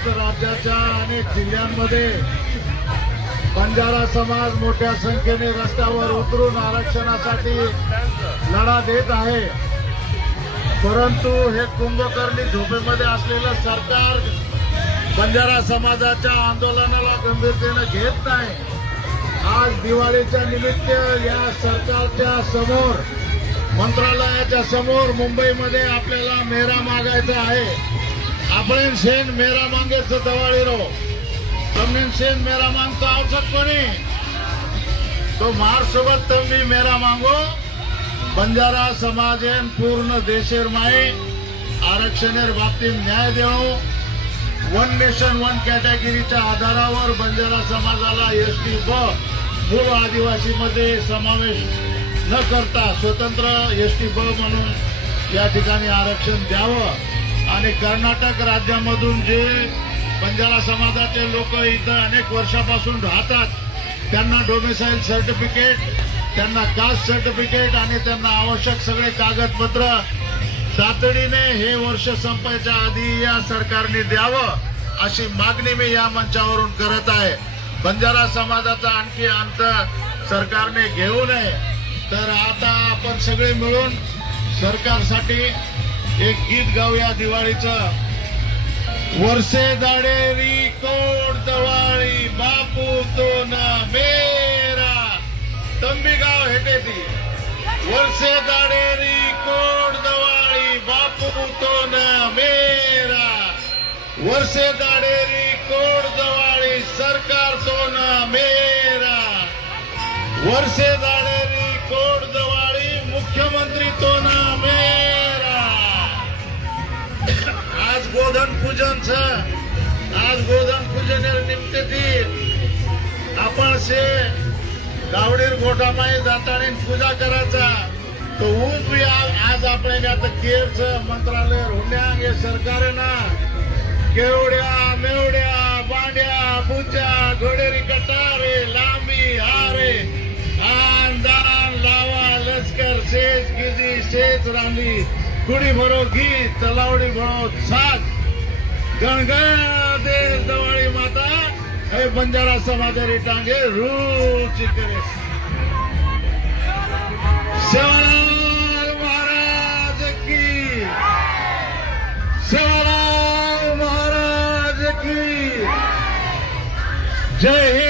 महाराष्ट्र राज्याच्या अनेक जिल्ह्यांमध्ये बंजारा समाज मोठ्या संख्येने रस्त्यावर उतरून आरक्षणासाठी लढा देत आहे. परंतु हे कुंभकर्णी झोपेमध्ये असलेलं सरकार बंजारा समाजाच्या आंदोलनाला गंभीरतेनं घेत नाही. आज दिवाळीच्या निमित्त या सरकारच्या समोर मंत्रालयाच्या समोर मुंबईमध्ये आपल्याला मेरा मागायचा आहे. आपण शेन मेरा मागेचं दवाळी रो તમને શેન મેરા માંગતો આવશો જ કોની તો માર સોબત તમે મેરા માંગો બંજારા સમાજે પૂર્ણ દેશેર માય आरक्षणेर बाबतीत न्याय देऊ वन नेशन वन कॅटेगरीच्या आधारावर बंजारा समाजाला एस टी ब मूळ आदिवासीमध्ये समावेश न करता स्वतंत्र एस टी ब म्हणून या ठिकाणी आरक्षण द्यावं आणि कर्नाटक राज्यामधून जे बंजारा समाजाचे लोक इथं अनेक वर्षापासून राहतात त्यांना डोमेसाईल सर्टिफिकेट त्यांना कास्ट सर्टिफिकेट आणि त्यांना आवश्यक सगळे कागदपत्र तातडीने हे वर्ष संपायच्या आधी या सरकारने द्यावं अशी मागणी मी या मंचावरून करत आहे. बंजारा समाजाचा आणखी अंत सरकारने घेऊ नये. तर आता आपण सगळे मिळून सरकारसाठी एक गीत गाऊया दिवाळीचं. वर्षे दाडेरी कोड दवाळी बापू तो ना मेरा. तंबी गाव हेटे ती वर्षे दाडेरी कोड दवाळी बापू तो ना मेरा. वर्षे दाडेरी कोड दवाळी सरकार तो ना मेरा. वर्षे पूजन छ आज गोधन पूजन निमित्त आपण शे गावडीर गोठामाई जाताना पूजा करायचा. तो ऊस बी आज आपण आता केअरच मंत्रालय हुंड्यांग हे सरकार ना. केवड्या मेवड्या बांड्या बुच्या घोडेरी कटारे लांबी हारे. आन दान लावा लष्कर शेष गिजी शेष रांदी. कुडी भरो गीत तलावडी भरो साथ गणगण देश दवाळी माता हे बंजारा समाजारी टांगे रुची करे शिवलाल महाराज की. शिवलाल महाराज की. जय हिंद.